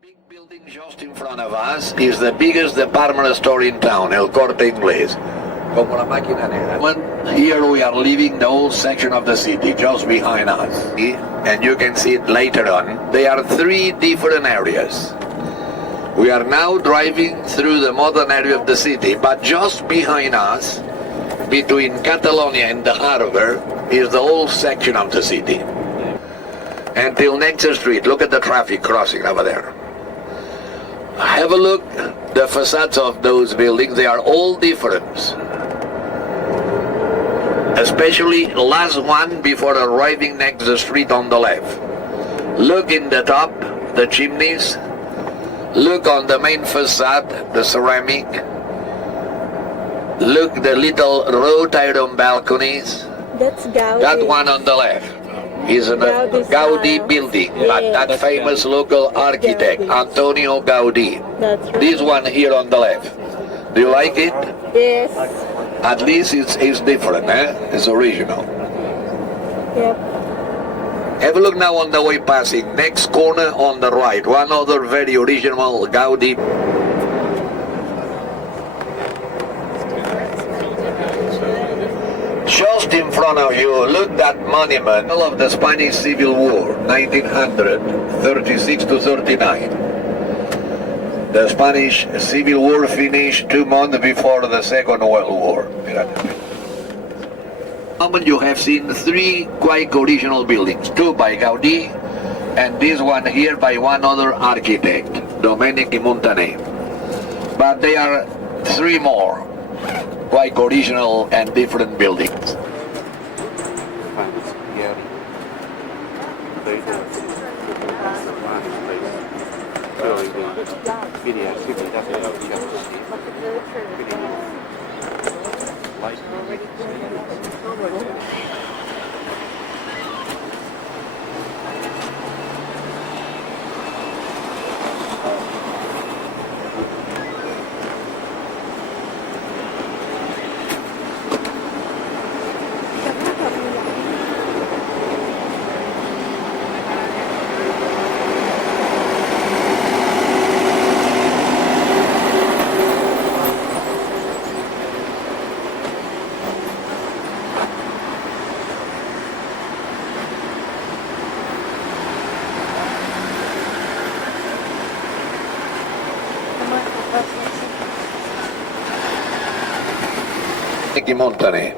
Big building just in front of us is the biggest department store in town, El Corte Inglés. Como la máquina negra. Here we are leaving the old section of the city just behind us. And you can see it later on. There are three different areas. We are now driving through the modern area of the city, but just behind us, between Catalonia and the harbor, is the old section of the city. Until next street, look at the traffic crossing over there. Have a look, the facades of those buildings, they are all different. Especially last one before arriving next the street on the left. Look in the top, the chimneys. Look on the main facade, the ceramic. Look the little wrought iron balconies. That's Gaudi. That one on the left is a Gaudi building, but that famous local architect, Antonio Gaudi. That's right. This one here on the left. Do you like it? Yes. At least it's different, eh? It's original. Yep. Have a look now on the way passing. Next corner on the right. One other very original Gaudi. Just in front of you, look that monument of the Spanish Civil War, 1936 to 39. The Spanish Civil War finished 2 months before the Second World War. You have seen three quite original buildings, two by Gaudí, and this one here by one other architect, Domenico Montané. But there are three more quite original and different buildings. Montané.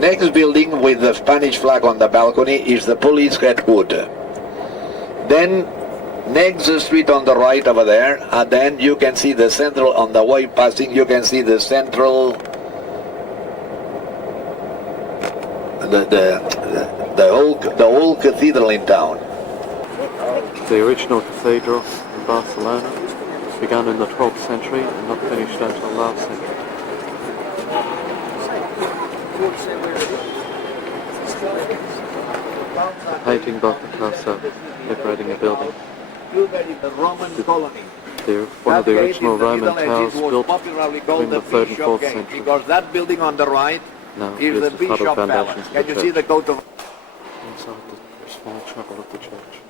Next building with the Spanish flag on the balcony is the police headquarters. Then next street on the right over there, and then you can see the central on the way passing. You can see the central, the old cathedral in town. The original cathedral in Barcelona began in the 12th century and not finished until last century. Painting by Picasso, decorating a building. The Roman colony. One of the original Roman towers built between the 3rd and 4th century. Because that building on the right is the Bishop Palace. Can you see the coat of... Inside the small chapel of the church.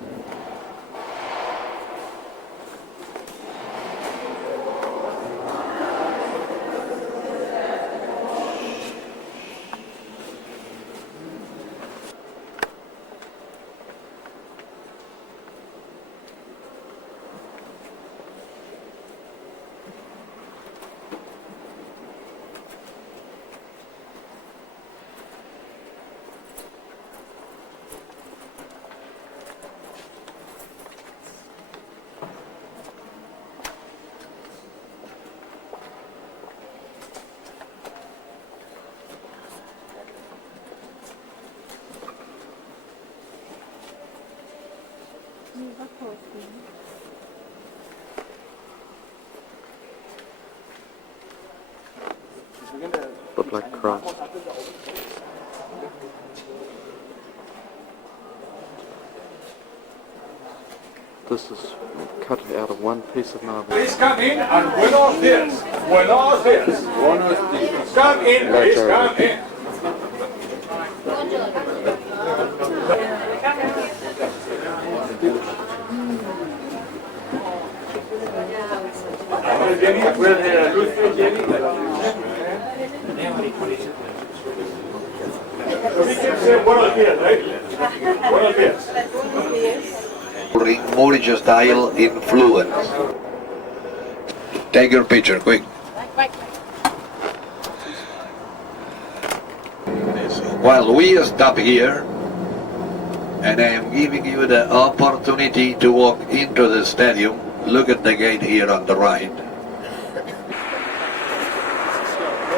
The Black Cross. This is cut out of one piece of marble. Please come in and buenos dias. Buenos dias. Come in, please come in. Jenny, acuérdate, Luis, Jenny. Buenos días, right? Buenos días. Moorish style influence. Take your picture, quick. While we stop here, and I am giving you the opportunity to walk into the stadium, look at the gate here on the right.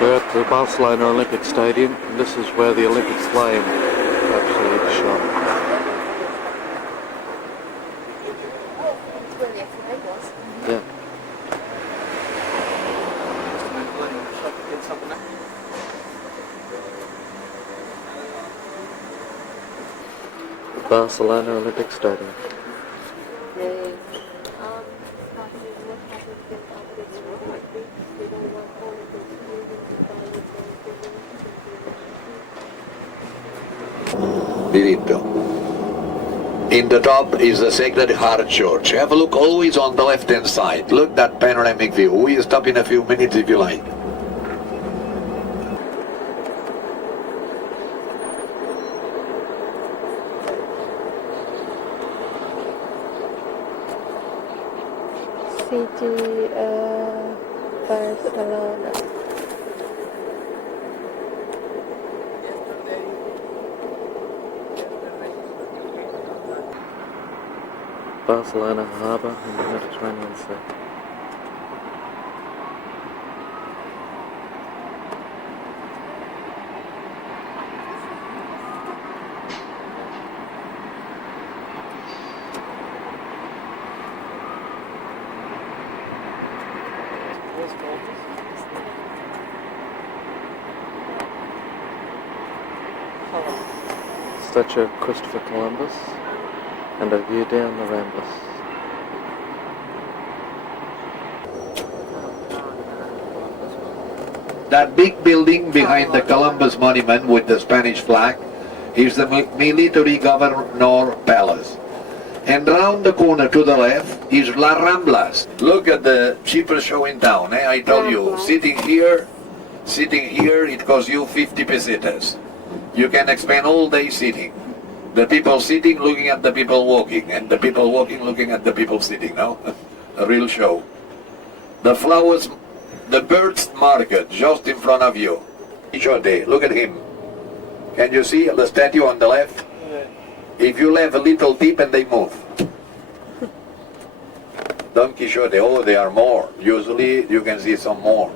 We're at the Barcelona Olympic Stadium, and this is where the Olympic flame actually shone. Yeah. Barcelona Olympic Stadium. Diritto. In the top is the Sacred Heart Church. Have a look always on the left hand side. Look that panoramic view. We stop in a few minutes if you like. City Barcelona. Barcelona Harbour in the Mediterranean Sea. Statue of Christopher Columbus and a view down the Ramblas. That big building behind the Columbus Monument with the Spanish flag is the Military Governor Palace. And round the corner to the left is La Ramblas. Look at the cheapest show in town. I told you, sitting here, it costs you 50 pesetas. You can spend all day sitting. The people sitting looking at the people walking, and the people walking looking at the people sitting, no? A real show. The flowers, the birds market just in front of you. Quixote, look at him. Can you see the statue on the left? If you leave a little tip and they move. Don Quixote, oh, there are more. Usually you can see some more.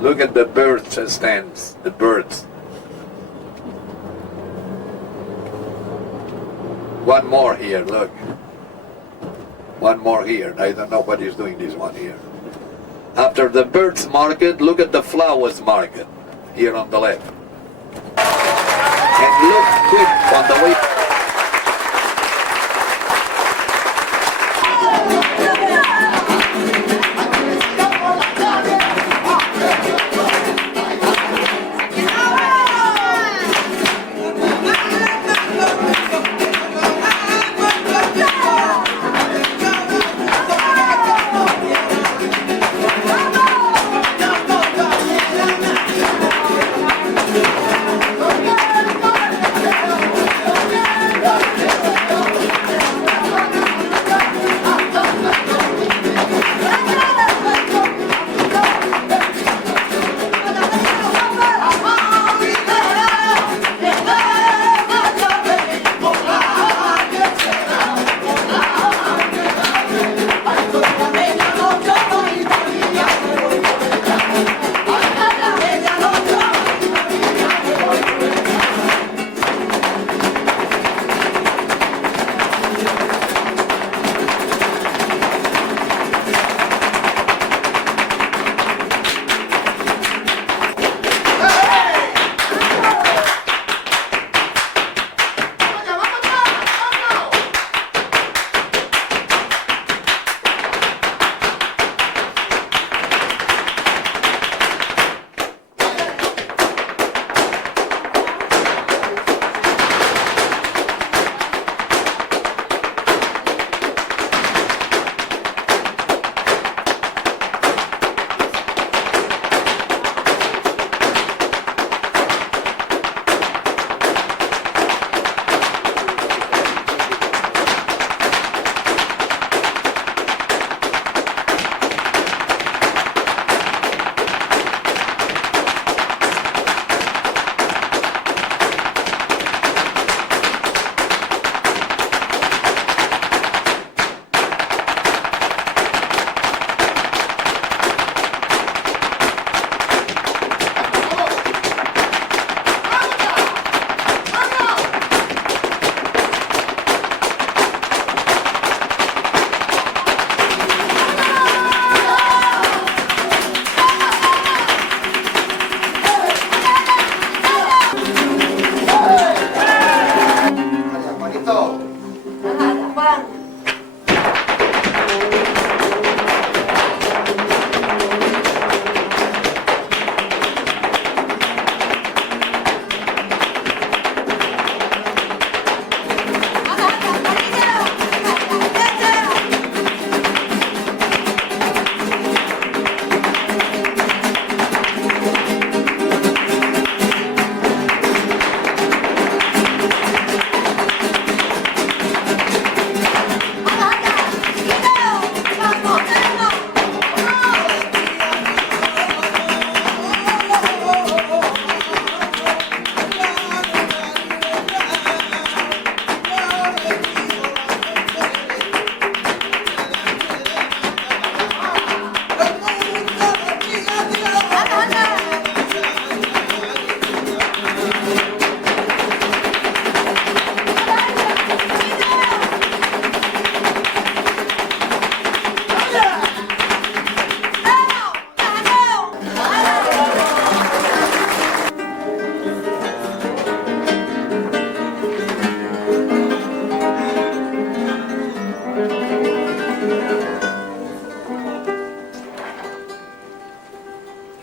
Look at the birds stands, the birds. One more here, look. One more here. I don't know what he's doing, this one here. After the birds market, look at the flowers market here on the left. And look quick on the way.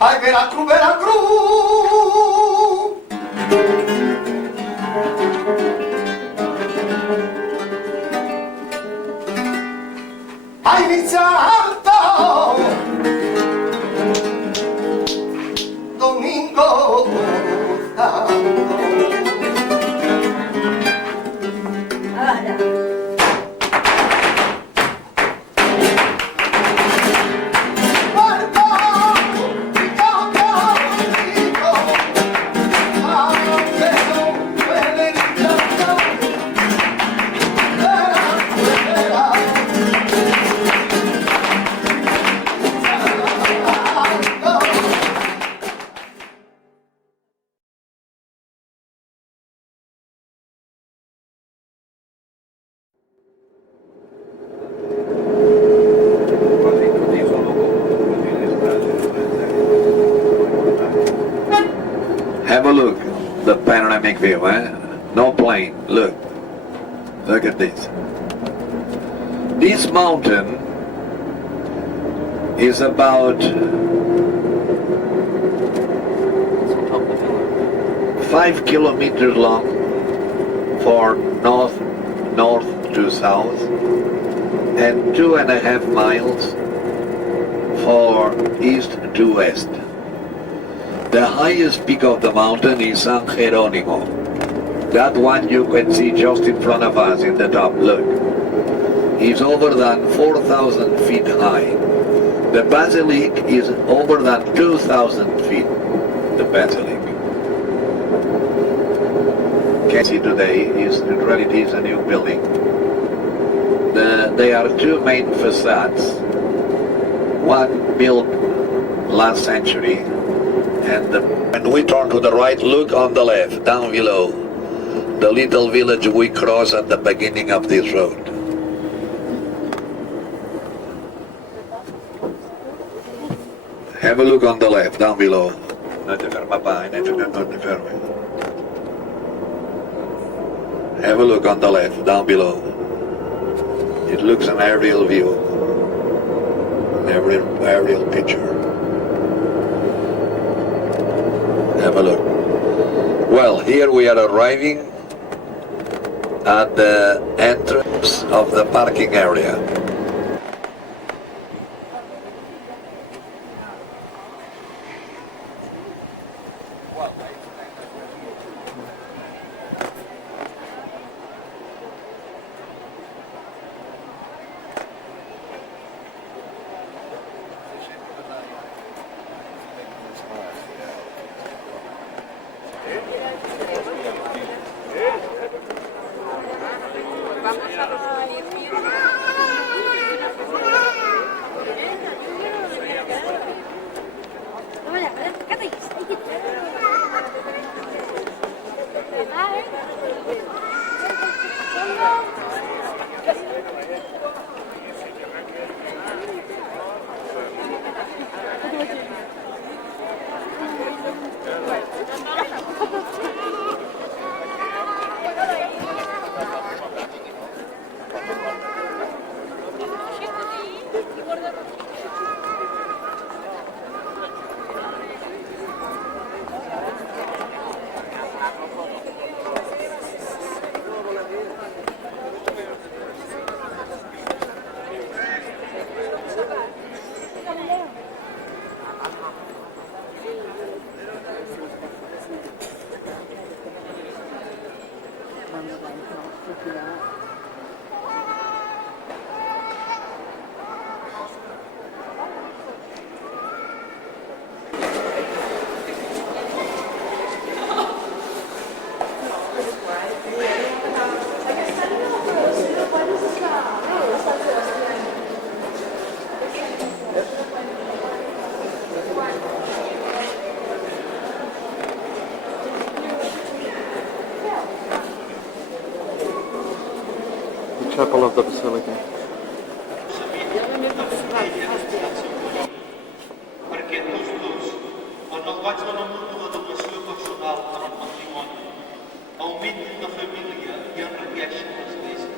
Ay, Veracruz, Veracruz. Ay, mi santo Domingo Santo. Have a look, the panoramic view, eh? No plane, look. Look at this. This mountain is about 5 kilometers long for north to south and 2.5 miles for east to west. The highest peak of the mountain is San Jeronimo. That one you can see just in front of us in the top, look. It's over than 4,000 feet high. The basilic is over than 2,000 feet, the basilic. Can see today is in reality is a new building. There are two main facades. One built last century, and we turn to the right, look on the left, down below, the little village we cross at the beginning of this road. Have a look on the left, down below. Have a look on the left, down below. It looks an aerial view, an aerial picture. Have a look. Well, here we are arriving at the entrance of the parking area. chapel of the Basilica. Perquè tots dos, quan el vaig donar molt la devoció personal per al matrimoni, augmentin la família i enriqueixen l'església.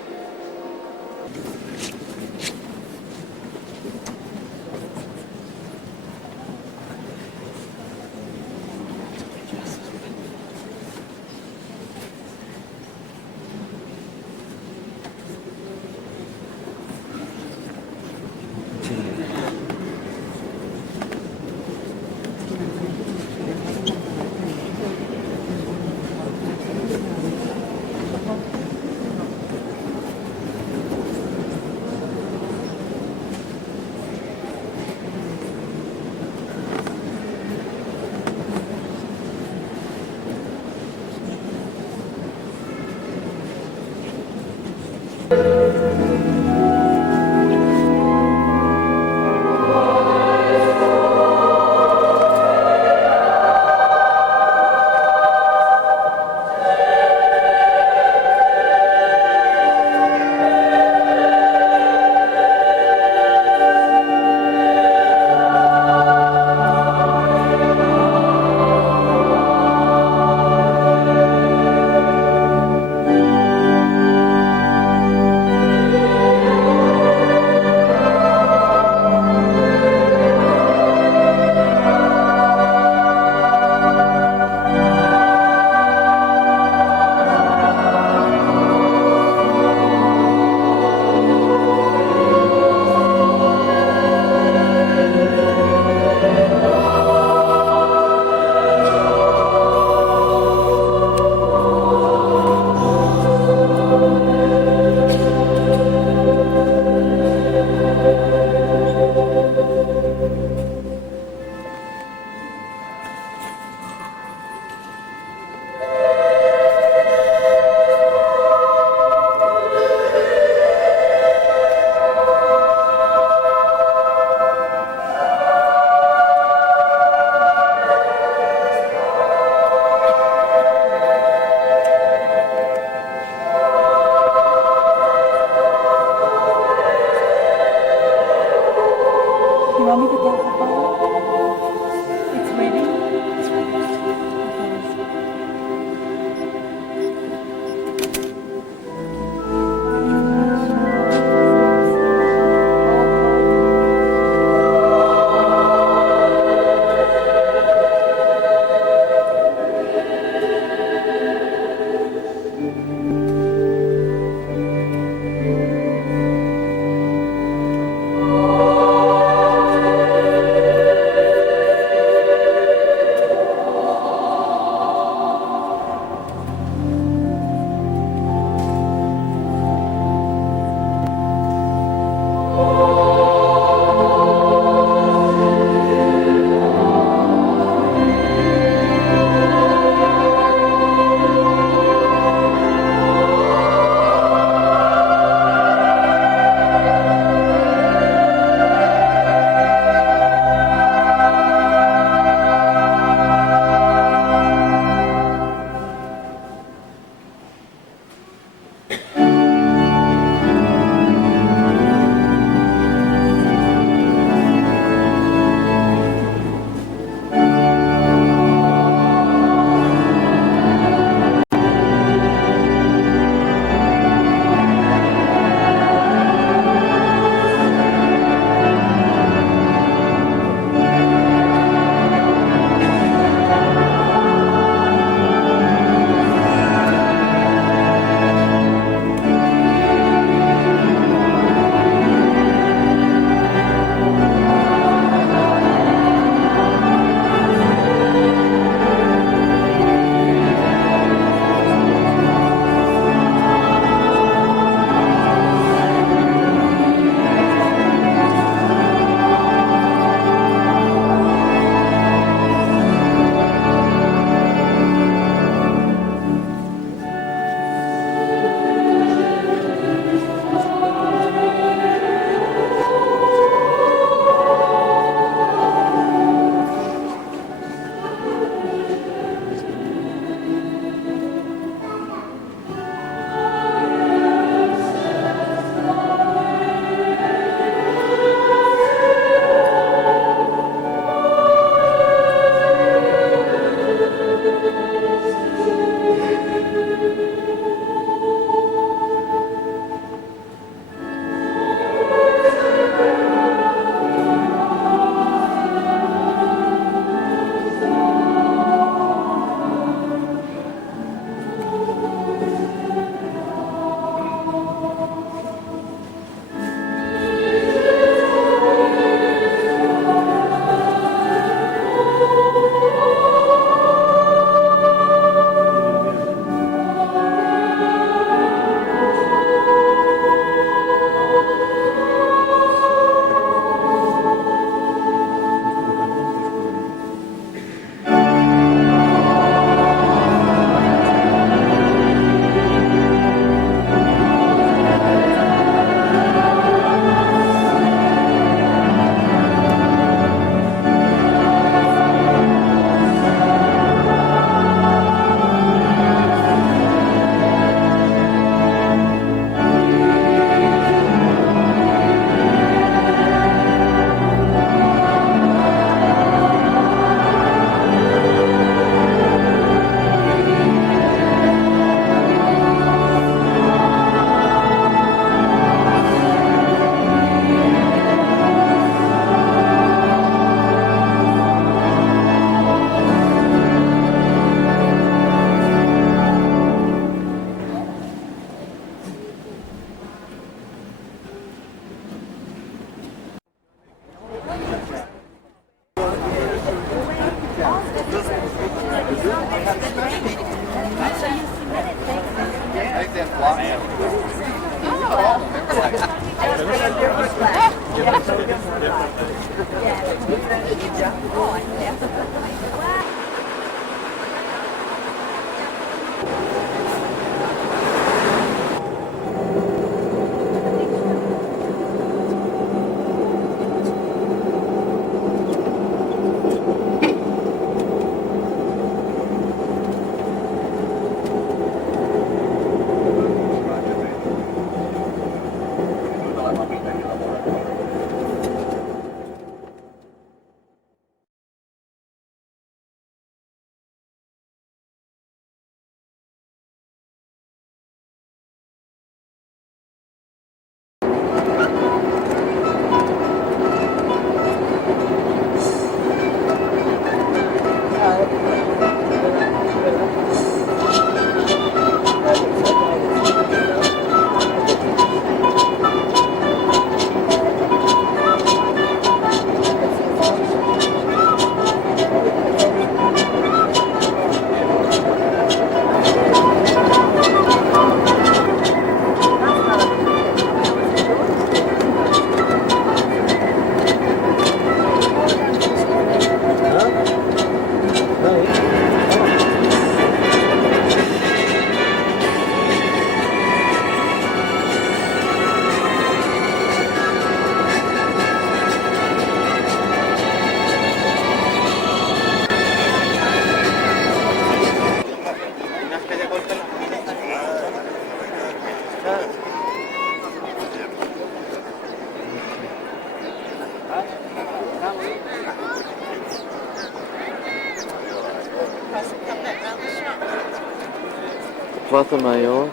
Plaza Mayor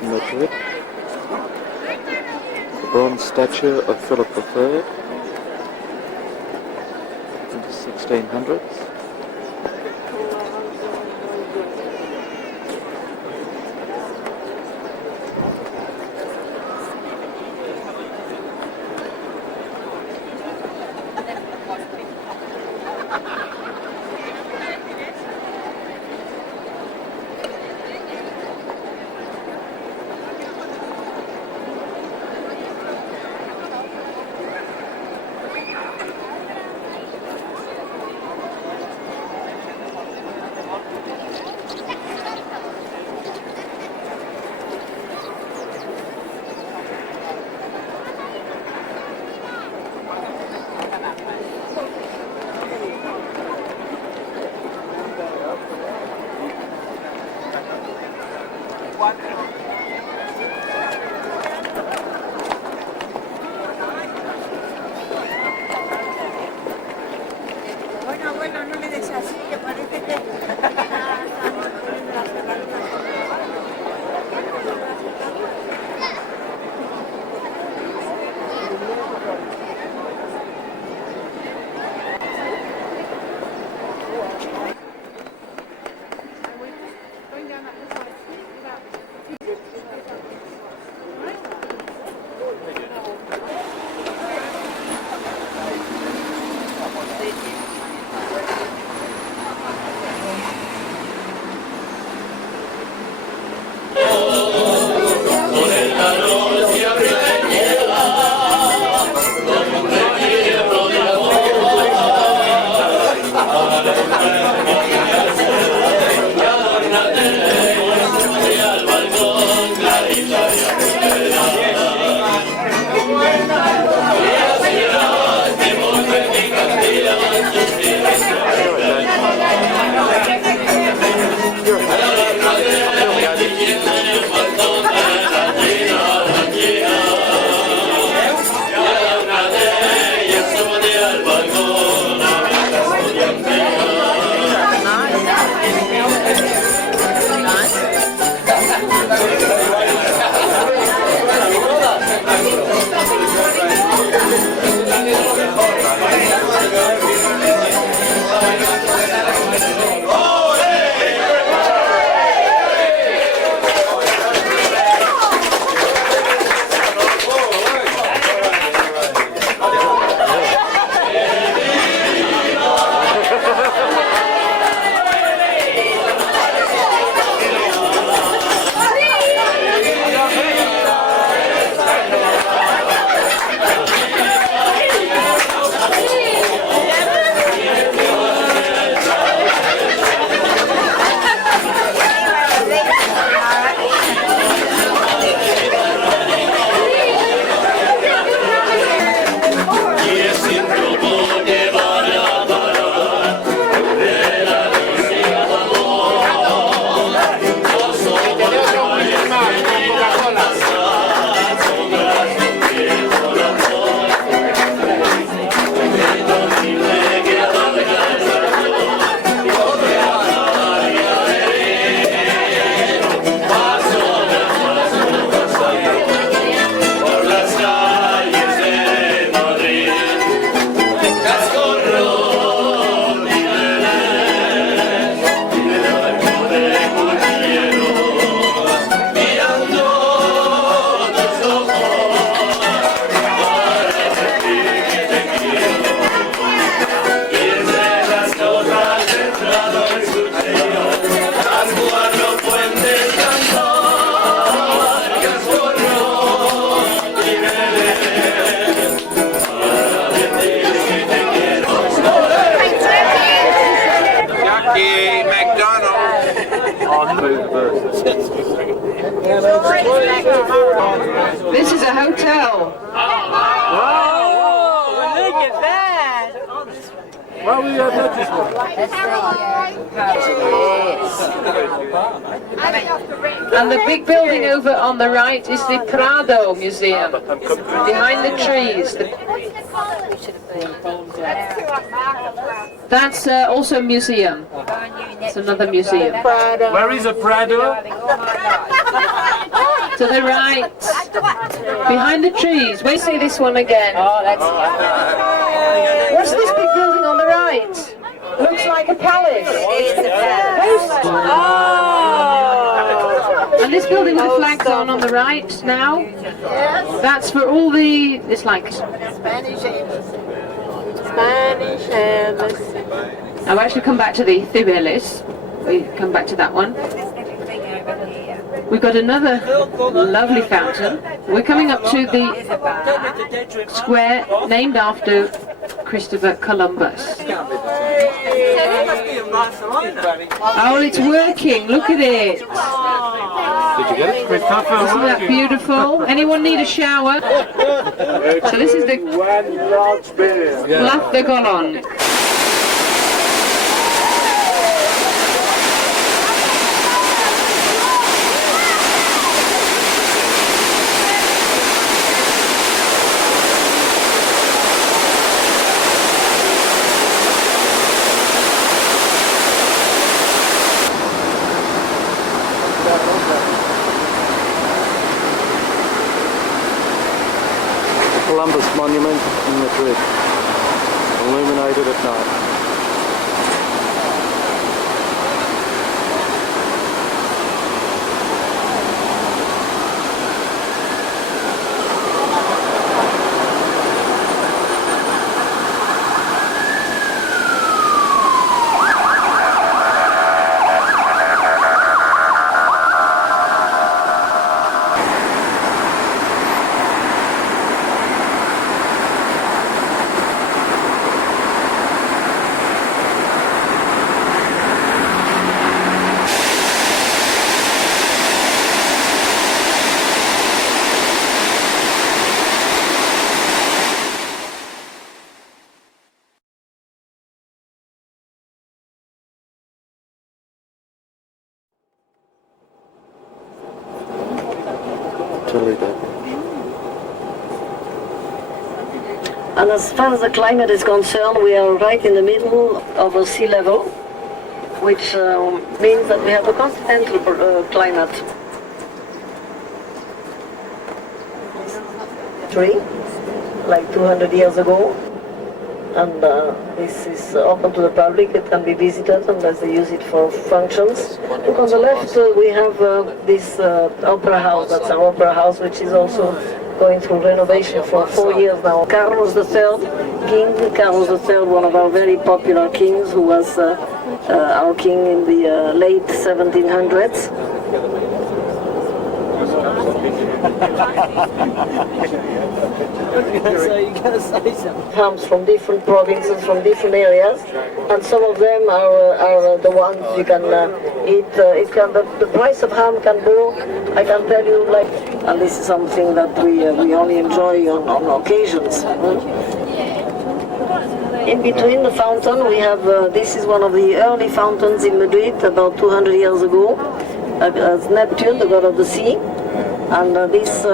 in Madrid, the bronze statue of Philip III in the 1600s. a hotel. Look at that! Well, we have noticed one. And the big building over on the right is the Prado Museum. Behind the trees. That's also a museum. It's another museum. Where is a Prado? To the right. Behind the trees. We see this one again. What's this big building on the right? Looks like a palace. And this building with the flags on the right now, that's for all the, it's like Spanish embassy. I'll actually come back to the Cibeles. We come back to that one. We've got another lovely fountain. We're coming up to the square named after Christopher Columbus. Oh, it's working. Look at it. Did you get it? Christopher, Isn't that beautiful? Anyone need a shower? So this is the Plaza de Colón. Columbus Monument in Madrid, illuminated at night. And as far as the climate is concerned, we are right in the middle of a sea level, which means that we have a continental climate. Like 200 years ago, and this is open to the public. It can be visited unless they use it for functions. Look on the left, we have this opera house. That's our opera house, which is also going through renovation for 4 years now. Carlos III, King Carlos III, one of our very popular kings, who was our king in the late 1700s. Comes from different provinces, from different areas, and some of them are the ones you can eat. The price of ham can go, I can tell you, like, and this is something that we only enjoy on occasions. In between the fountain, we have this is one of the early fountains in Madrid, about 200 years ago, as Neptune, the god of the sea, and this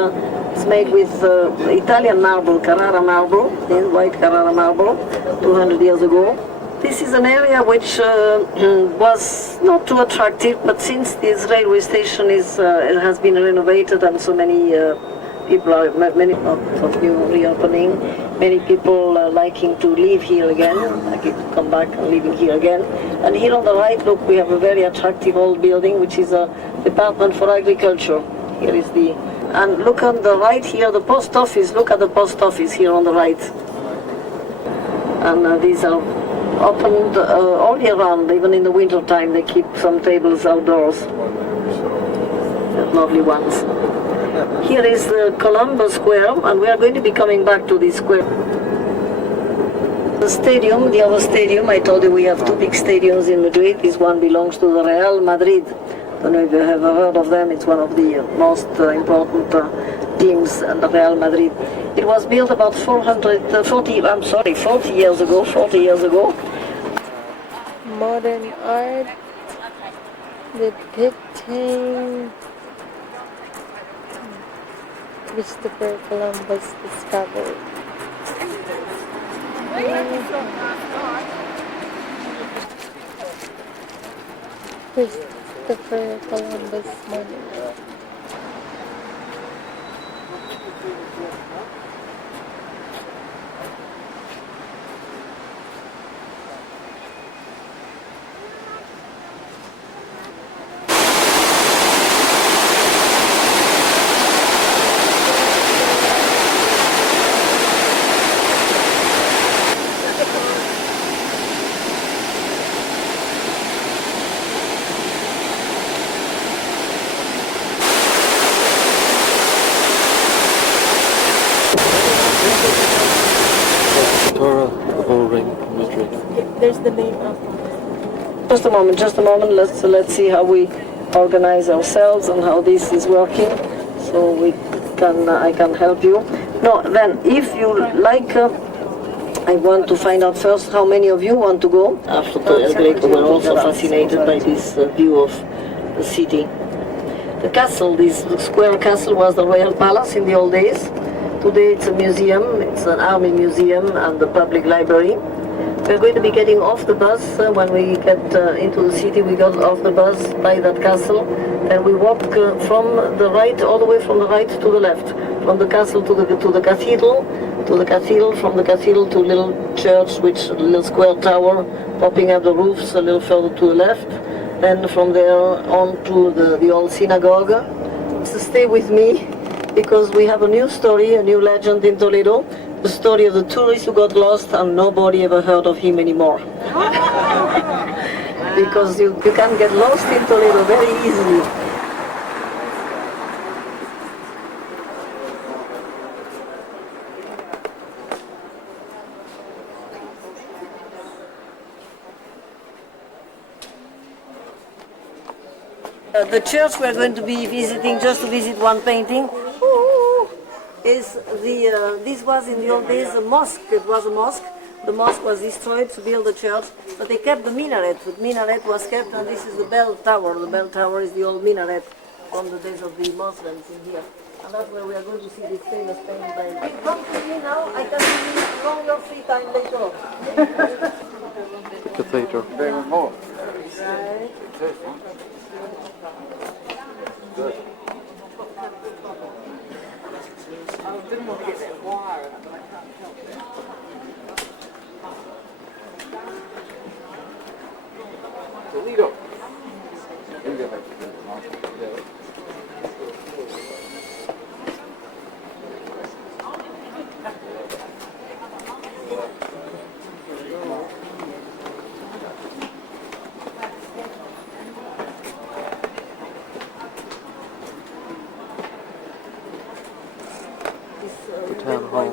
is made with Italian marble, Carrara marble, white Carrara marble, 200 years ago. This is an area which was not too attractive, but since this railway station it has been renovated, and so many people are, many of new reopening, many people are liking to live here again, liking to come back and living here again. And here on the right, look, we have a very attractive old building, which is a Department for Agriculture. Here is the, and look on the right here, the post office. Look at the post office here on the right. And these are opened all year round, even in the winter time. They keep some tables outdoors. They're lovely ones. Here is the Columbus Square, and we are going to be coming back to this square. The stadium, the other stadium, I told you we have two big stadiums in Madrid. This one belongs to the Real Madrid. I don't know if you have heard of them. It's one of the most important teams and the Real Madrid. It was built about 40 years ago. Modern art depicting Christopher Columbus discovery. Christopher Columbus monument. Torah, the Bull Ring, Madrid. There's the name of Just a moment. Let's see how we organize ourselves and how this is working, so I can help you. No, then if you like, I want to find out first how many of you want to go. After El Greco, we're also fascinated by this view of the city. The castle, this square castle, was the royal palace in the old days. Today it's a museum, it's an army museum and a public library. We're going to be getting off the bus. When we get into the city, we got off the bus by that castle, and we walk from the right, all the way from the right to the left, from the castle to the cathedral, from the cathedral to a little church, a little square tower, popping up the roofs a little further to the left, and from there on to the old synagogue. So stay with me, because we have a new story, a new legend in Toledo, the story of the tourist who got lost and nobody ever heard of him anymore. Because you can get lost in Toledo very easily. The church we're going to be visiting, just to visit one painting, is this was in the old days a mosque. It was a mosque. The mosque was destroyed to build a church, but they kept the minaret. The minaret was kept, and this is the bell tower. The bell tower is the old minaret from the days of the Muslims in here. And that's where we are going to see this famous painting by... Come to me now, I can see you from your free time later on. Cathedral. Toledo.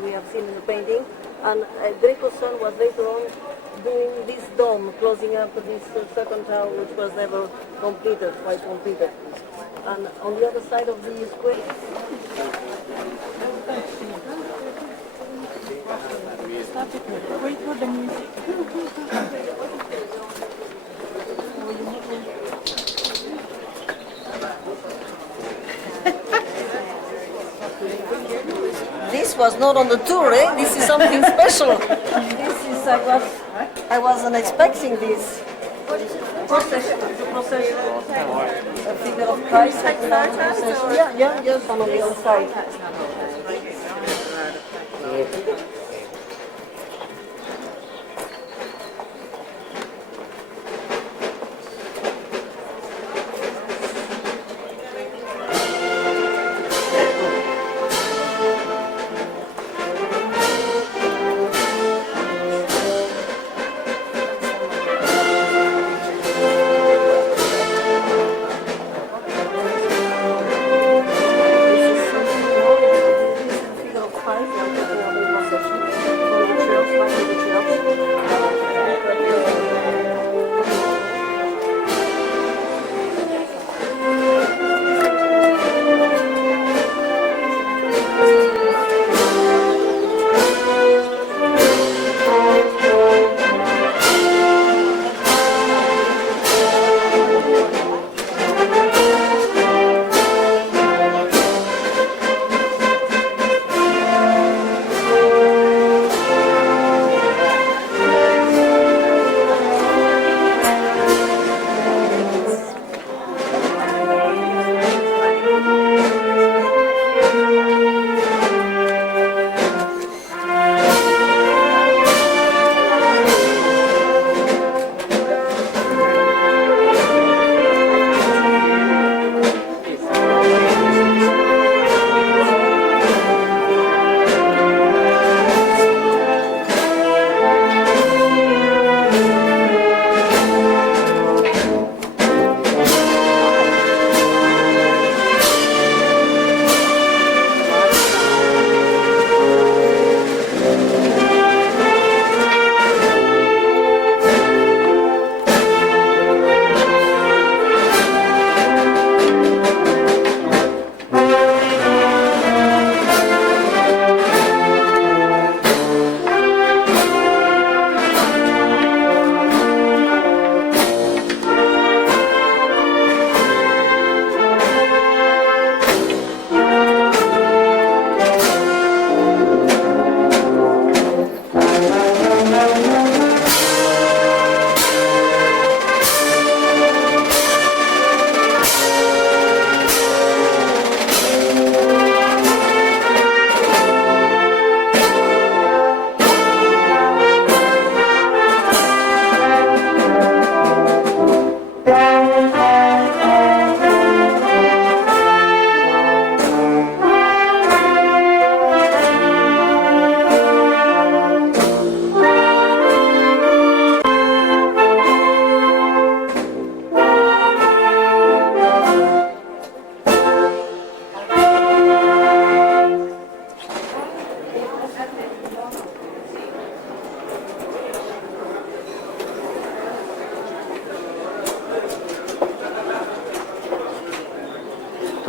We have seen in the painting, and Greco's son was later on doing this dome, closing up this second tower, which was never completed, quite completed. And on the other side of the square, wait for the music. this was not on the tour, eh? This is something special. This is, I wasn't expecting this. Procession, a figure of Christ. Yeah, on the other side.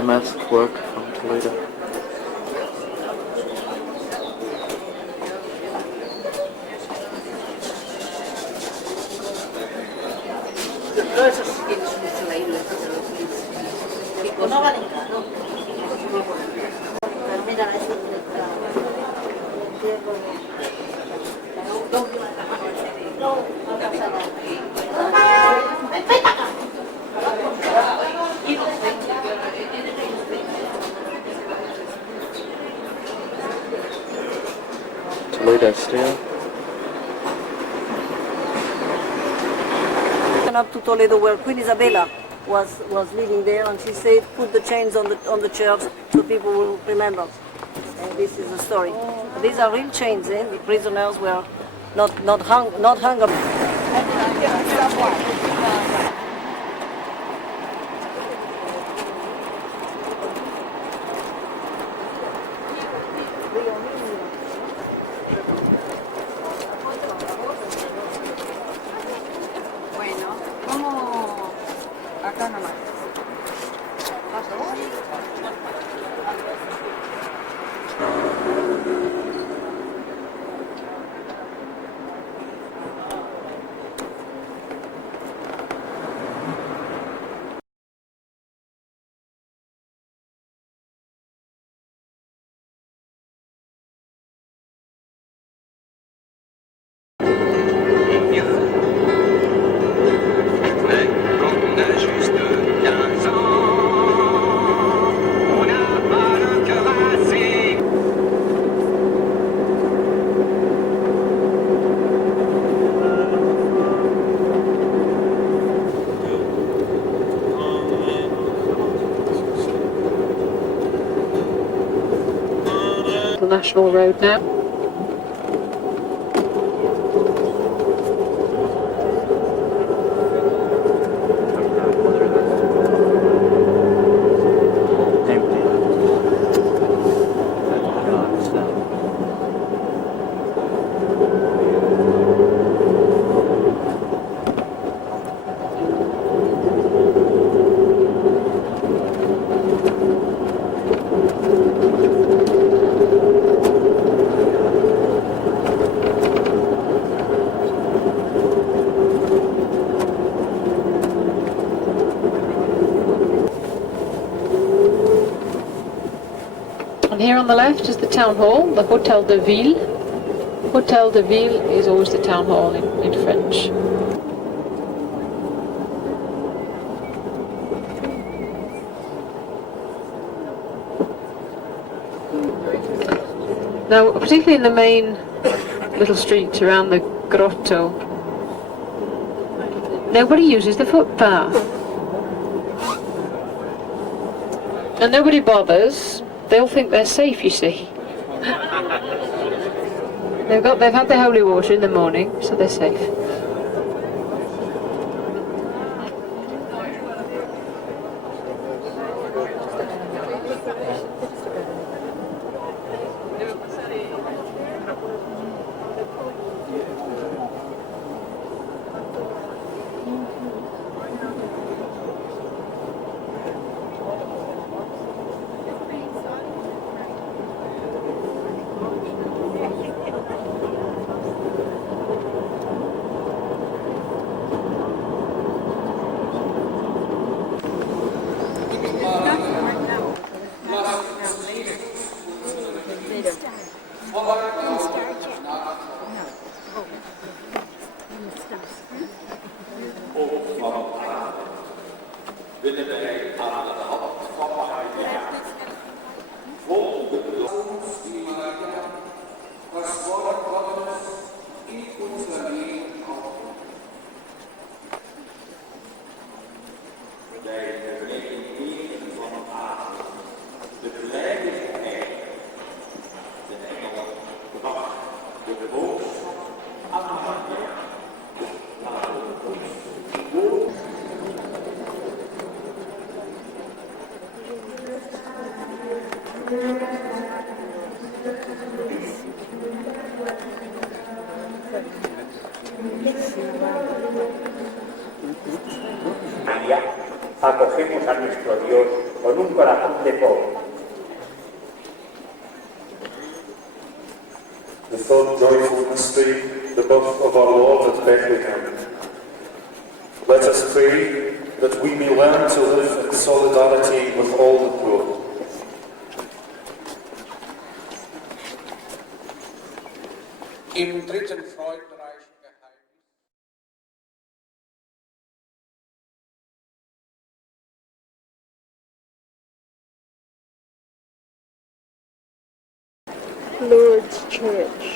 damask work from Toledo. No valen caro. Pero mira, es Toledo steel. up to Toledo where Queen Isabella was living there, and she said, put the chains on the church so people will remember. And this is the story. These are real chains, eh? The prisoners were not hung up. The National Road now. And here on the left is the town hall, the Hotel de Ville. Hotel de Ville is always the town hall in French. Now, particularly in the main little streets around the grotto, nobody uses the footpath. And nobody bothers. They all think they're safe, you see. They've had their holy water in the morning, so they're safe. Acogemos a nuestro Dios qualunque tempo. The third joyful mystery, the birth of our Lord at Bethlehem. Let us pray that we may learn to live in solidarity with all the poor. Im dritten Freudenreich Geheimnis. Lourdes Church.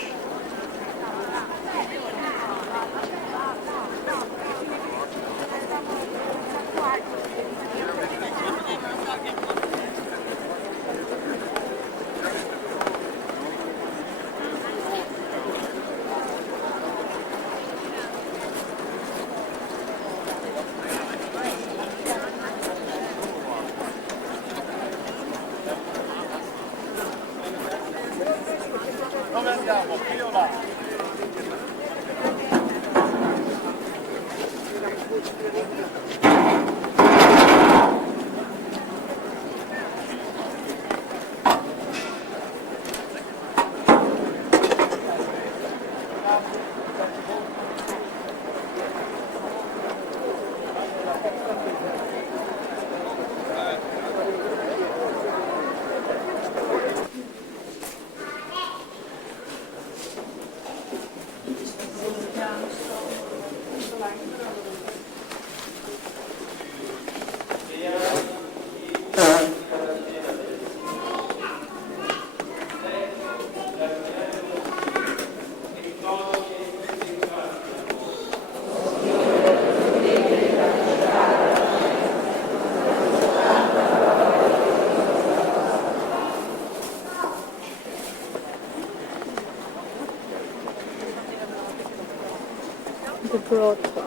The grotto.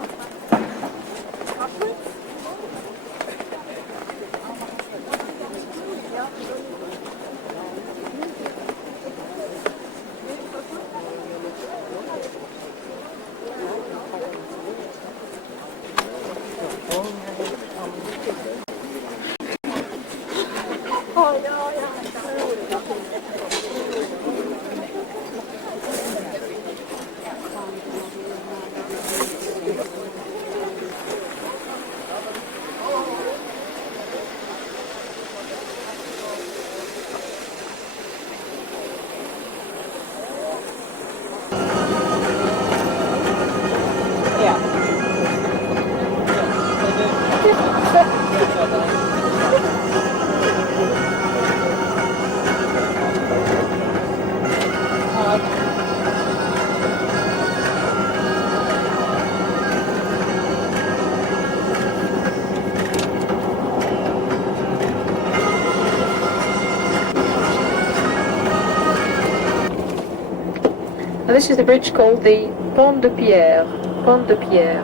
Now this is the bridge called the Pont de Pierre. Pont de Pierre.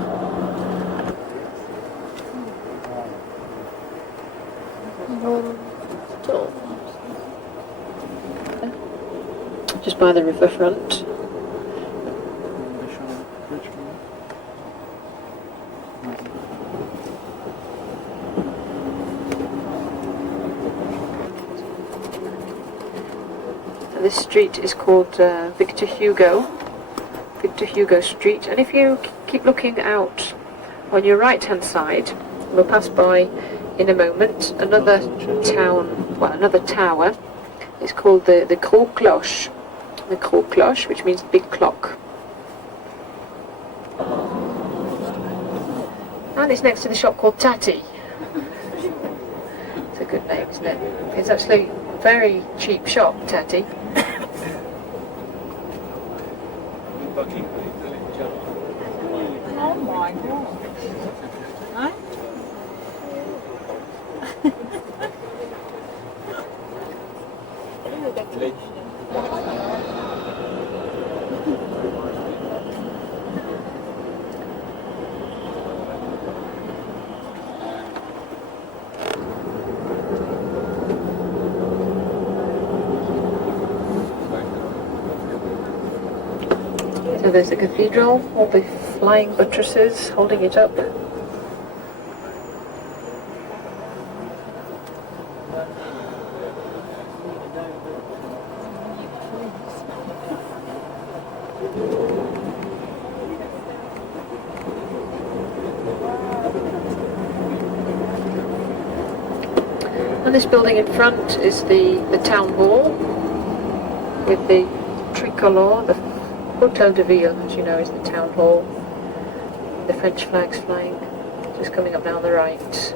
Just by the riverfront. This street is called Victor Hugo Street, and if you keep looking out on your right hand side, we'll pass by in a moment another tower. It's called the Gros Cloche, which means big clock, and it's next to the shop called Tati. It's a good name, isn't it? It's actually a very cheap shop, Tati. Oh my god. Huh? So there's the cathedral, all the flying buttresses holding it up. And this building in front is the town hall with the tricolour. The Hotel de Ville, as you know, is the town hall. The French flags flying, just coming up down the right.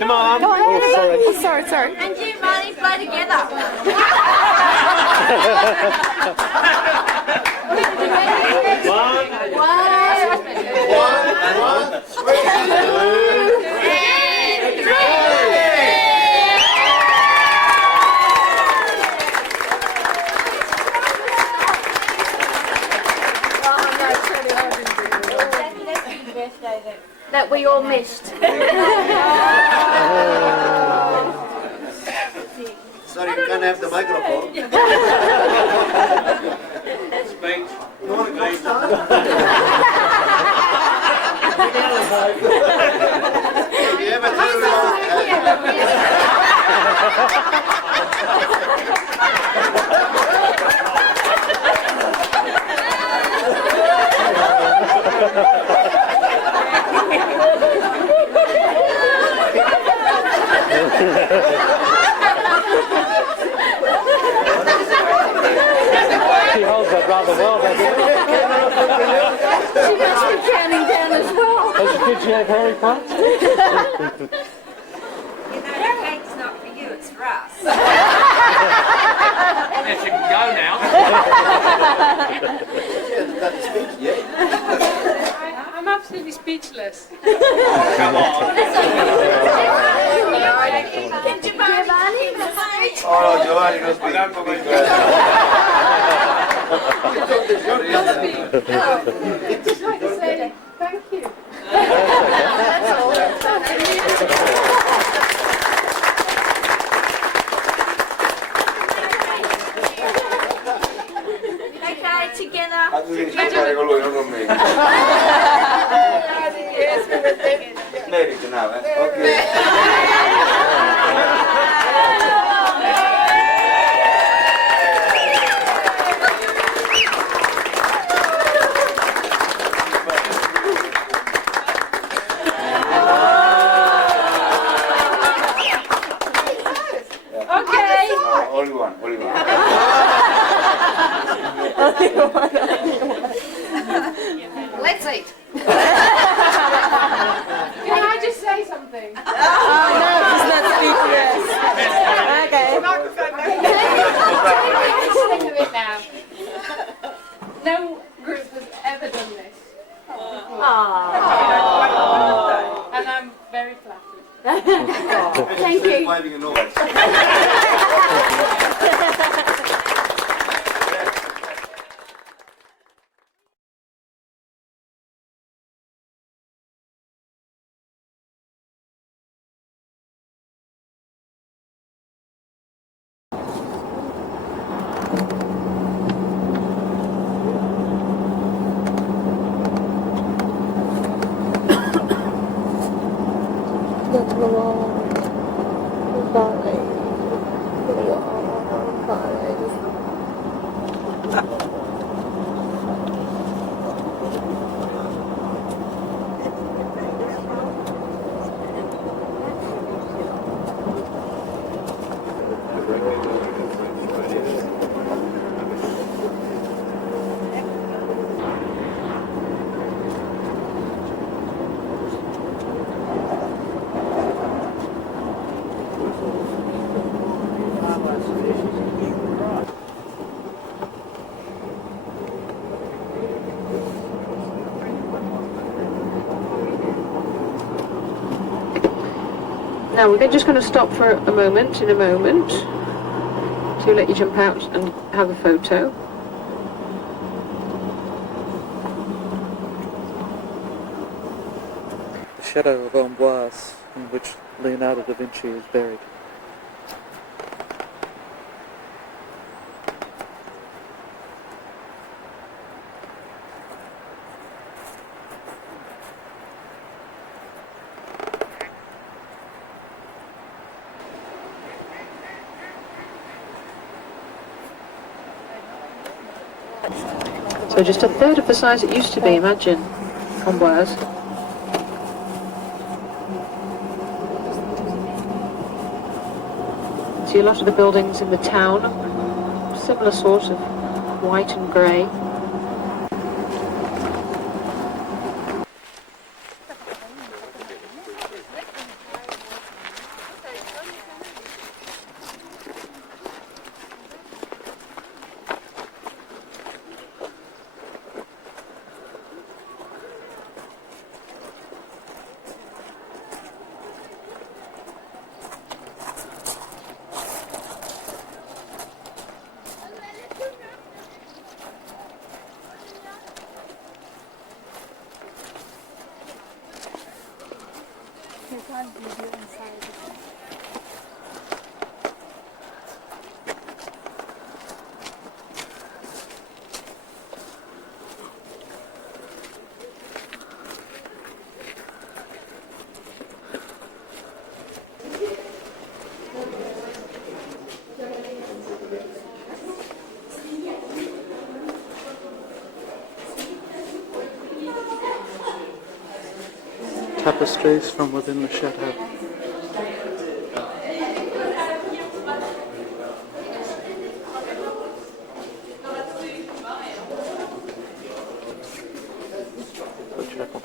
Come on. Oh, Sorry. And you, Marnie, play together. That we all missed. Sorry, you can't have the microphone. Speech. You ever turn around? She holds that rather well, doesn't she? She must be counting down as well. Did she have Harry Potter? You know, the cake's not for you, it's for us. Yes, you can go now. I'm absolutely speechless. Come on. Giovanni, the speech. Oh, Giovanni, no speak. I'd just like to say thank you. Okay, together. Fare con lui, non con me. Merito, no, ok. Only one, only one. Let's eat. Can I just say something? Listen to it now. No group has ever done this. And I'm very flattered. Thank you. Waving a noise. Now we're just going to stop for a moment, to let you jump out and have a photo. The shadow of Amboise, in which Leonardo da Vinci is buried. So just a third of the size it used to be, imagine, Amboise. See a lot of the buildings in the town, similar sort of white and grey. Tapestries from within the chateau. The chapel.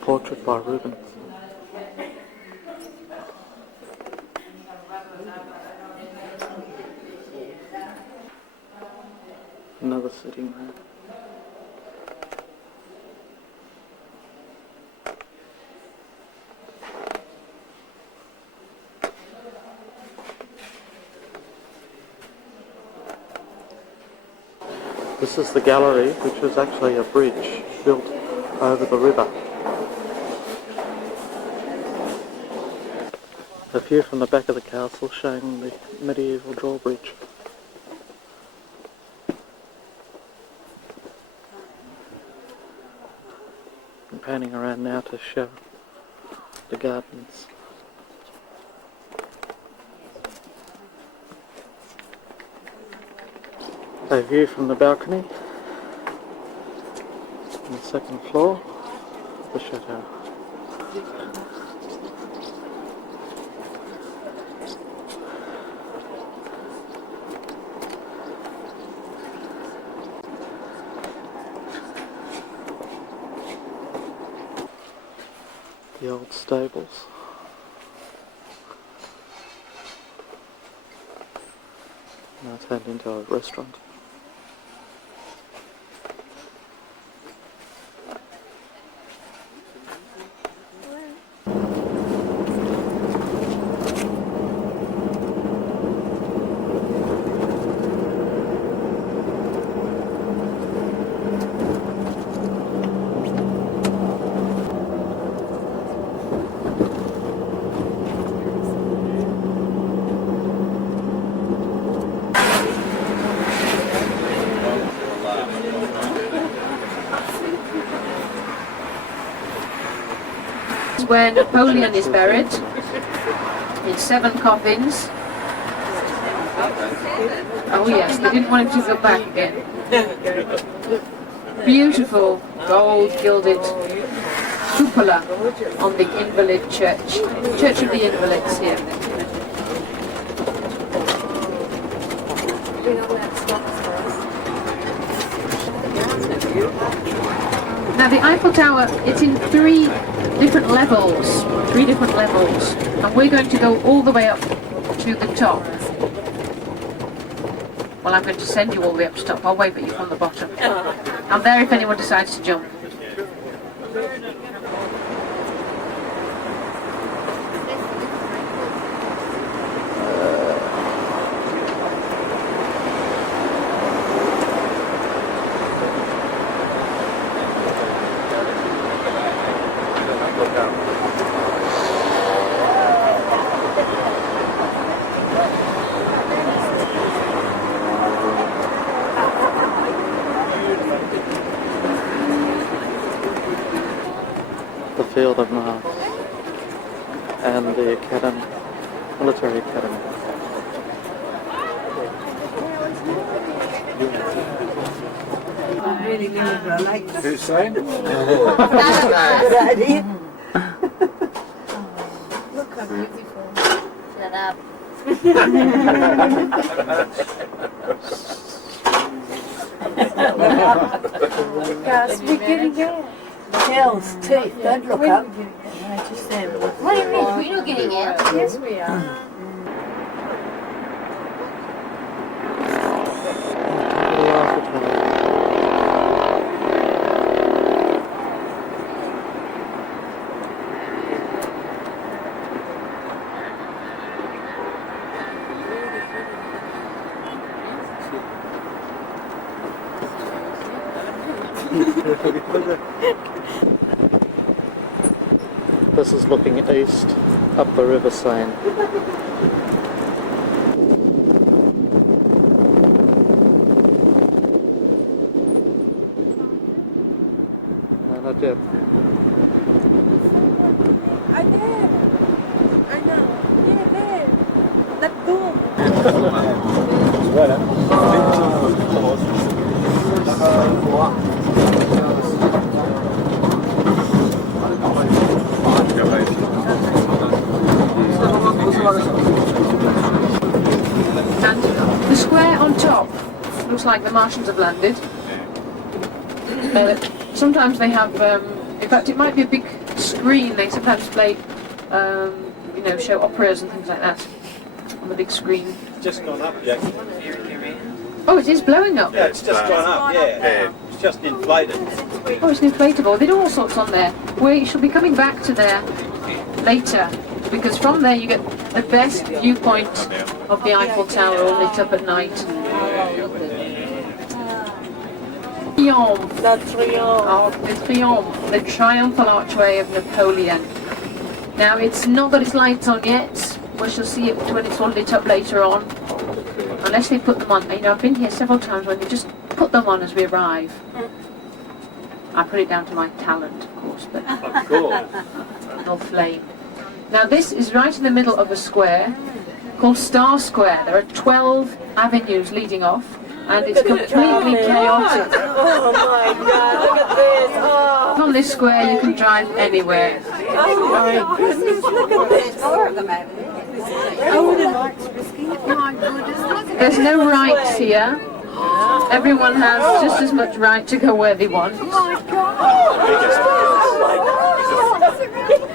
Portrait by Rubens. Another sitting room. This is the gallery, which was actually a bridge built over the river. A view from the back of the castle showing the medieval drawbridge. I'm panning around now to show the gardens. A view from the balcony on the second floor of the chateau. The old stables. Now turned into a restaurant. Where Napoleon is buried, in 7 coffins. Oh yes, they didn't want him to go back again. Beautiful gold gilded cupola on the Invalid Church, Church of the Invalids here. Now the Eiffel Tower, it's in 3 different levels, and we're going to go all the way up to the top. Well, I'm going to send you all the way up to the top. I'll wave at you from the bottom. I'm there if anyone decides to jump. The Field of Mars and the Academy, Military Academy. I'm really good, I like this. Who's saying? Good idea. Look how beautiful. Shut up. Speak it again. Tails, teeth, don't look up. What do you mean? We're not getting out. Yes, we are. This is looking east up the River Seine. No, not yet. I know. Yeah, there. That boom. And the square on top looks like the Martians have landed. Sometimes they have, in fact it might be a big screen, they sometimes play, you know, show operas and things like that on the big screen. It's just gone up, Jack. Oh, it is blowing up? Yeah, it's just gone up, yeah. It's just inflated. Oh, it's an inflatable. They do all sorts on there. We shall be coming back to there later, because from there you get the best viewpoint of the Eiffel Tower all lit up at night. Triomphe. The Triomphe. Of the Triomphe, the triumphal archway of Napoleon. Now it's not got its lights on yet. We shall see it when it's all lit up later on. Unless they put them on. You know, I've been here several times when they just put them on as we arrive. I put it down to my talent, of course, but no flame. Now this is right in the middle of a square called Star Square. There are 12 avenues leading off, and it's completely chaotic. Oh my God, look at this. Oh, On this square you can drive anywhere. oh my goodness, look at this. There's no rights here. Everyone has just as much right to go where they want.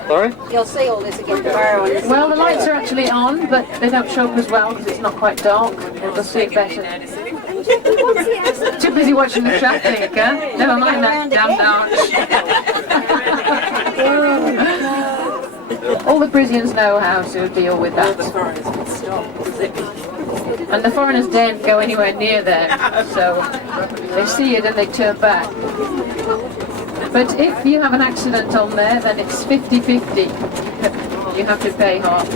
Sorry? You'll see all this again tomorrow. Well, the lights are actually on, but they don't show up as well because it's not quite dark. We'll see it better. Too busy watching the traffic, huh? Never mind that damn arch. All the Parisians know how to deal with that. And the foreigners daren't go anywhere near there, so they see it and they turn back. But if you have an accident on there, then it's 50-50. You have to pay half.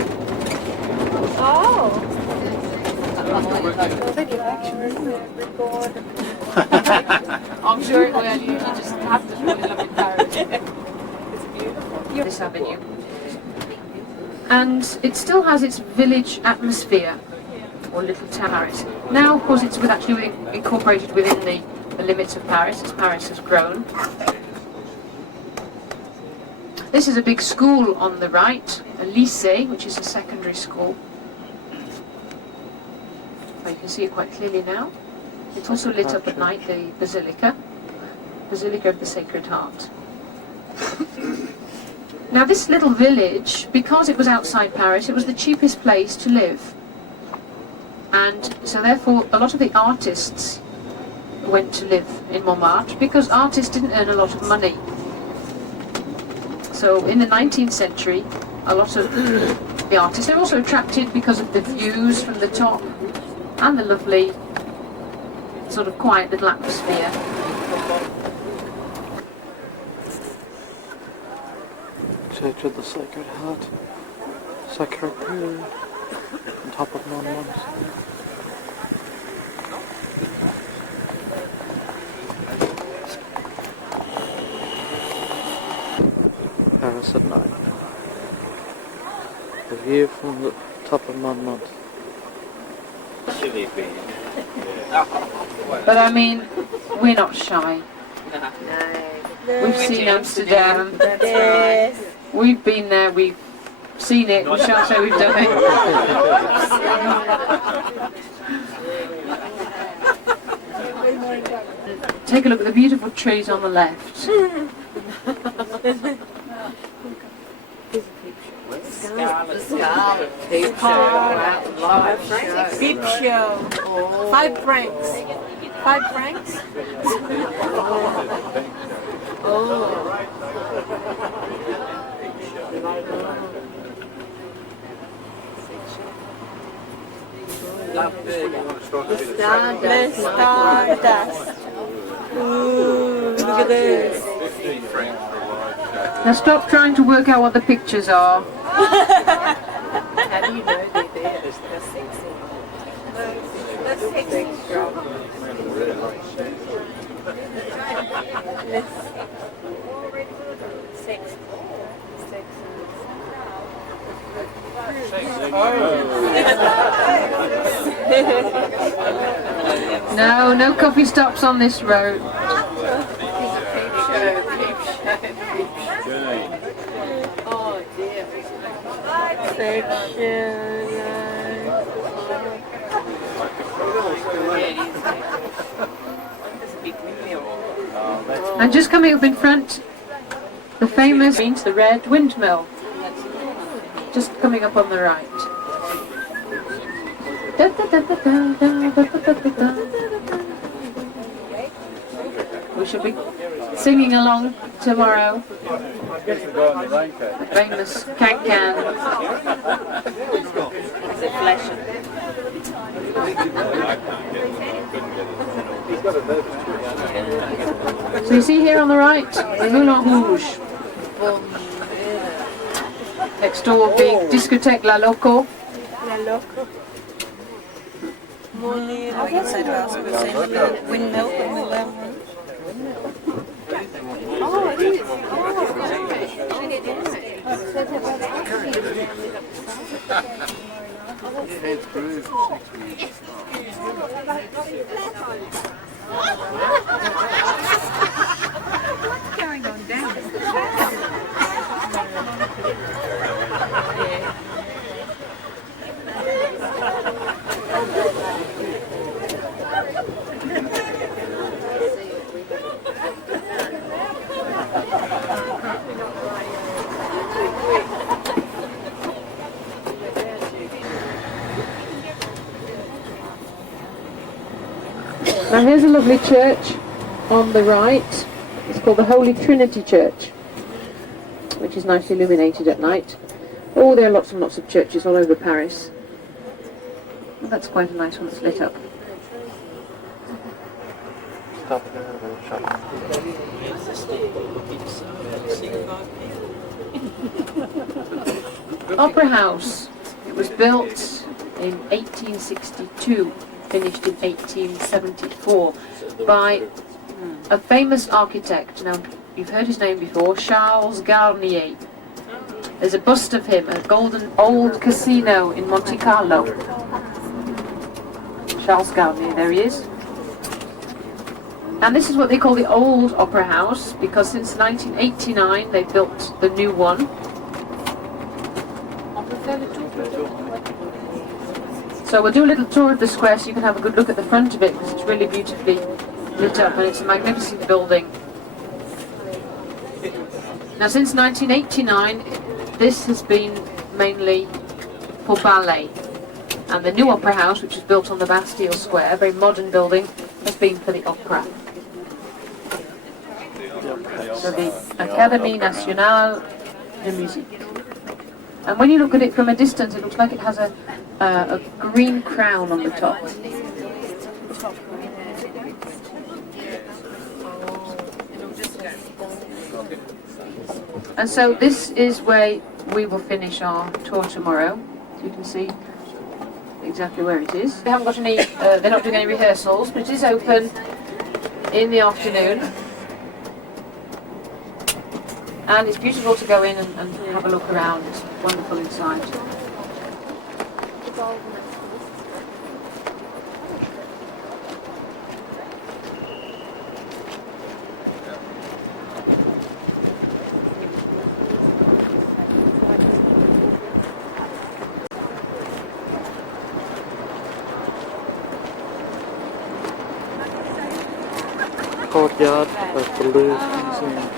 Oh. I'm sure it will. You just have to fall in love with Paris. It's beautiful. This avenue. And it still has its village atmosphere, or little town Paris. Now, of course, it's actually incorporated within the limits of Paris, as Paris has grown. This is a big school on the right, a lycée, which is a secondary school. Oh, you can see it quite clearly now. It's also lit up at night, the Basilica of the Sacred Heart. Now this little village, because it was outside Paris, it was the cheapest place to live. And so therefore a lot of the artists went to live in Montmartre because artists didn't earn a lot of money. So in the 19th century, a lot of the artists, they're also attracted because of the views from the top and the lovely sort of quiet little atmosphere. Church of the Sacred Heart, Sacré-Cœur, on top of Montmartre. Paris at night. The view from the top of Montmartre. But I mean, we're not shy. We've seen Amsterdam. Yes. We've been there, we've seen it, we shan't say we've done it. Take a look at the beautiful trees on the left. Peep show. 5 francs. 5 francs? Oh. The Stardust. Ooh, look at this. Now stop trying to work out what the pictures are. How do you know they're there? They're sexy. That's sexy. No, no coffee stops on this road. Oh dear. And just coming up in front, the famous the Red Windmill. Just coming up on the right. We should be singing along tomorrow. The famous Can-Can. Is it flesh? So you see here on the right, the Moulin Rouge. Next door will be Discothèque La Loco. Outside of us, we're saying the windmill, What's going on down Now here's a lovely church on the right. It's called the Holy Trinity Church, which is nicely illuminated at night. Oh, there are lots and lots of churches all over Paris. Well, that's quite a nice one that's lit up. Opera House. It was built in 1862, finished in 1874 by a famous architect. Now, you've heard his name before, Charles Garnier. There's a bust of him at Golden Old Casino in Monte Carlo. Charles Garnier, there he is. And this is what they call the old Opera House, because since 1989 they built the new one. So we'll do a little tour of the square so you can have a good look at the front of it, because it's really beautifully lit up and it's a magnificent building. Now since 1989 this has been mainly for ballet, and the new Opera House, which is built on the Bastille Square, a very modern building, has been for the opera. So the Académie Nationale de Musique. And when you look at it from a distance, it looks like it has a green crown on the top. And so this is where we will finish our tour tomorrow. So you can see exactly where it is. They haven't got any, they're not doing any rehearsals, but it is open in the afternoon. And it's beautiful to go in and have a look around. It's wonderful inside. Courtyard of the Louvre Museum.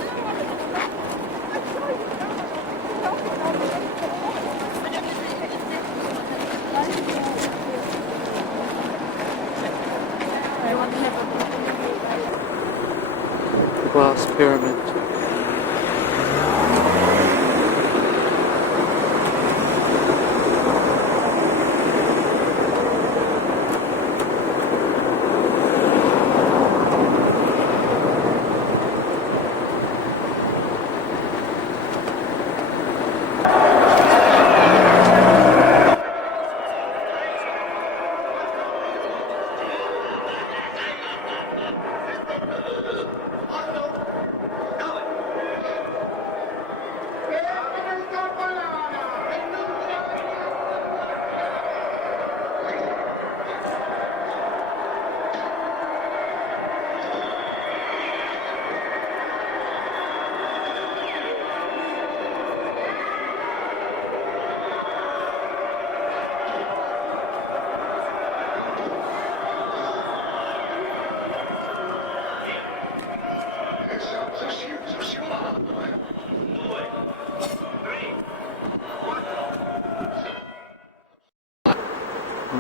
The glass pyramid.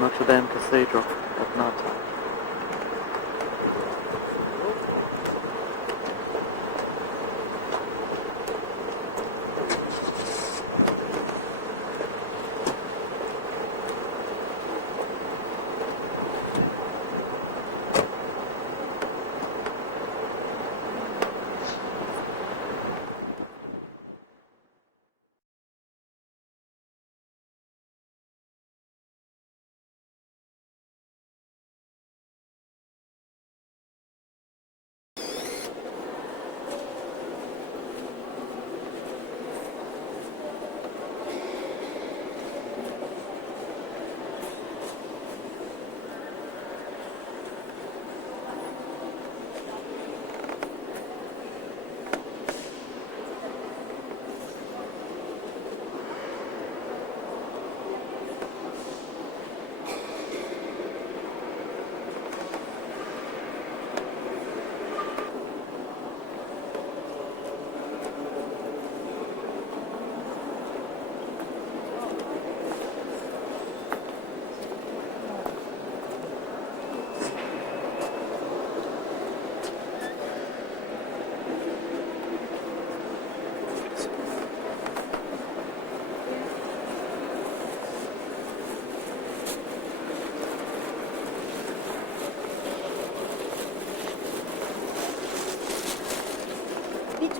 Notre Dame Cathedral at night.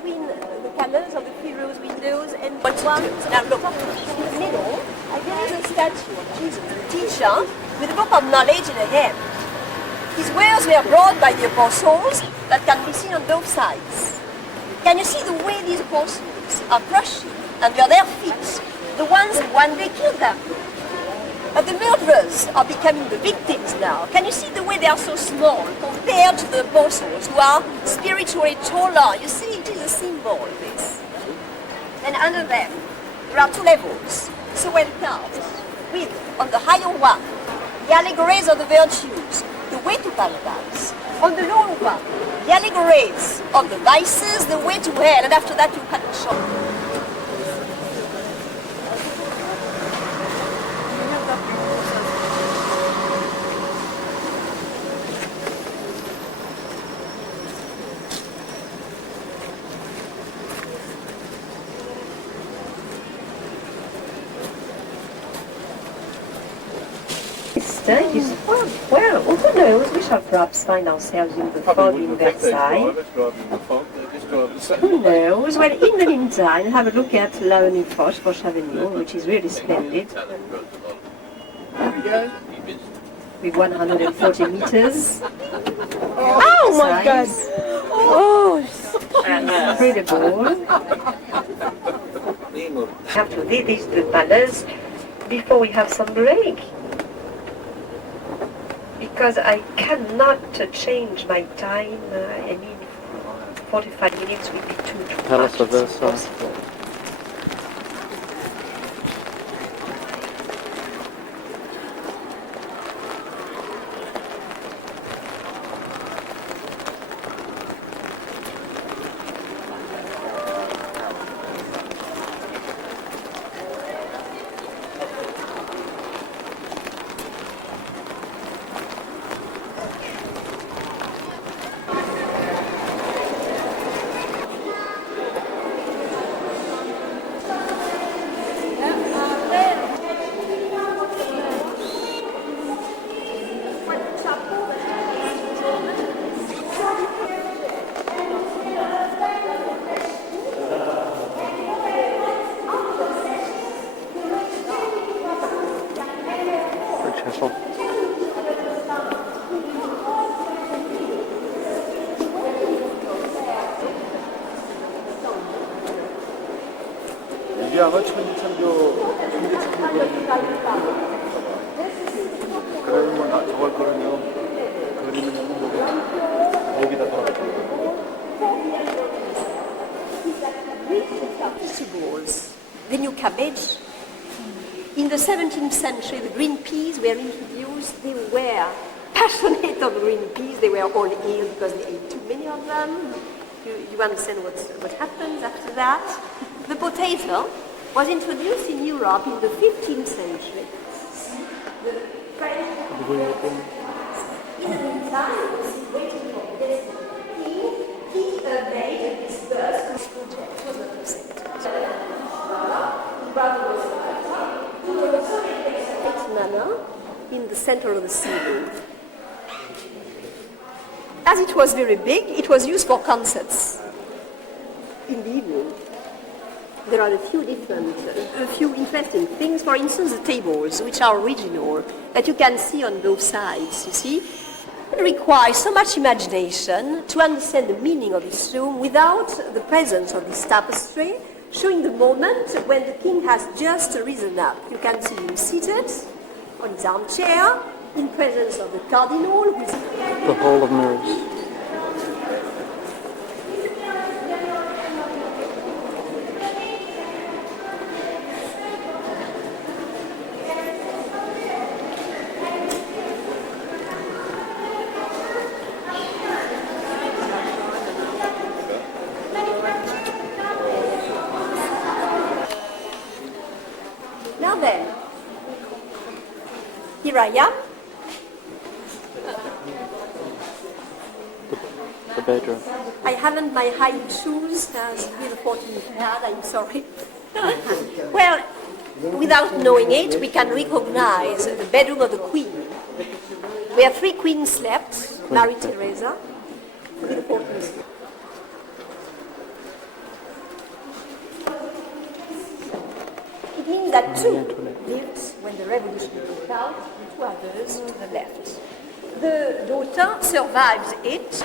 between the panels of the 3 rows windows and one. Now look, in the middle, there is a statue of Jesus, the teacher, with a book of knowledge in a hand. His words were brought by the apostles that can be seen on both sides. Can you see the way these apostles are crushing under their feet the ones who one day killed them? The murderers are becoming the victims now. Can you see the way they are so small compared to the apostles who are spiritually taller? You see, it is a symbol, this. And under them, there are 2 levels, so well carved, with, on the higher one, the allegories of the virtues, the way to paradise. On the lower one, the allegories of the vices, the way to hell, and after that you can shop. Well, who knows? We shall perhaps find ourselves in the fog in Versailles. Who knows? Well, in the meantime, have a look at Laoni Foch Avenue, which is really splendid. With 140 meters. Oh my God! Oh! Incredible. We have to visit the palace before we have some break. Because I cannot change my time. I mean, 45 minutes would be too much. Palace of Versailles. 아마 천지창조 그러면 저걸 그러면 그리는 거기다 Vegetables, the new cabbage. In the 17th century, the green peas were introduced. They were passionate of green peas. They were all ill because they ate too many of them. You understand what happens after that? The potato was introduced in Europe in the 15th century. The French in the meantime, waiting for this he made his first project. It was not the same. Manner in the center of the ceiling. As it was very big, it was used for concerts in the evening. There are a few interesting things. For instance, the tables, which are original, that you can see on both sides, you see. It requires so much imagination to understand the meaning of this room without the presence of this tapestry, showing the moment when the king has just risen up. You can see him seated on his armchair, in presence of the cardinal, who is the Hall of Mirrors. Now then, here I am. The bedroom. I haven't my high shoes as Louis XIV had, I'm sorry. Well, without knowing it, we can recognize the bedroom of the Queen, where 3 queens slept, Marie Theresa, Louis XIV. him that two lived when the revolution broke out, and two others to the left. The daughter survives it.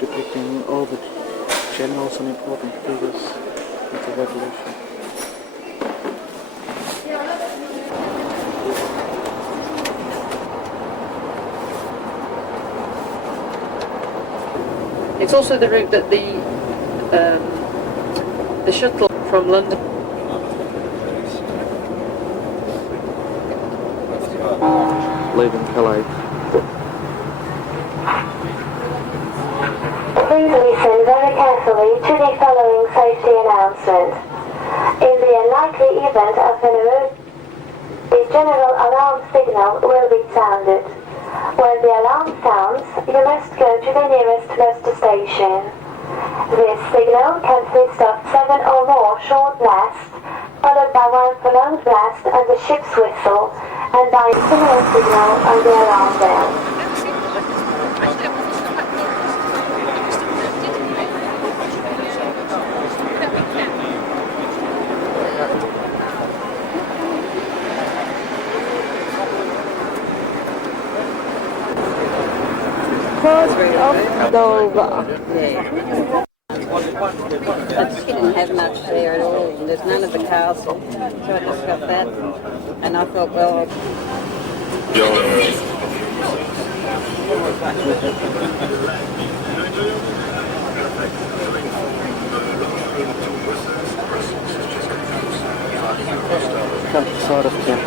Depicting all the generals and important figures of the revolution. It's also the route that the shuttle from London. Leaving Calais. Please listen very carefully to the following safety announcement. In the unlikely event of an emergency, the general alarm signal will be sounded. When the alarm sounds, you must go to the nearest Leicester station. This signal consists of 7 or more short blasts, followed by one prolonged blast and the ship's whistle, and by a similar signal on the alarm bell. I just didn't have much there at all. There's none of the castle, so I just got that, and I thought, well, Countryside of Kent.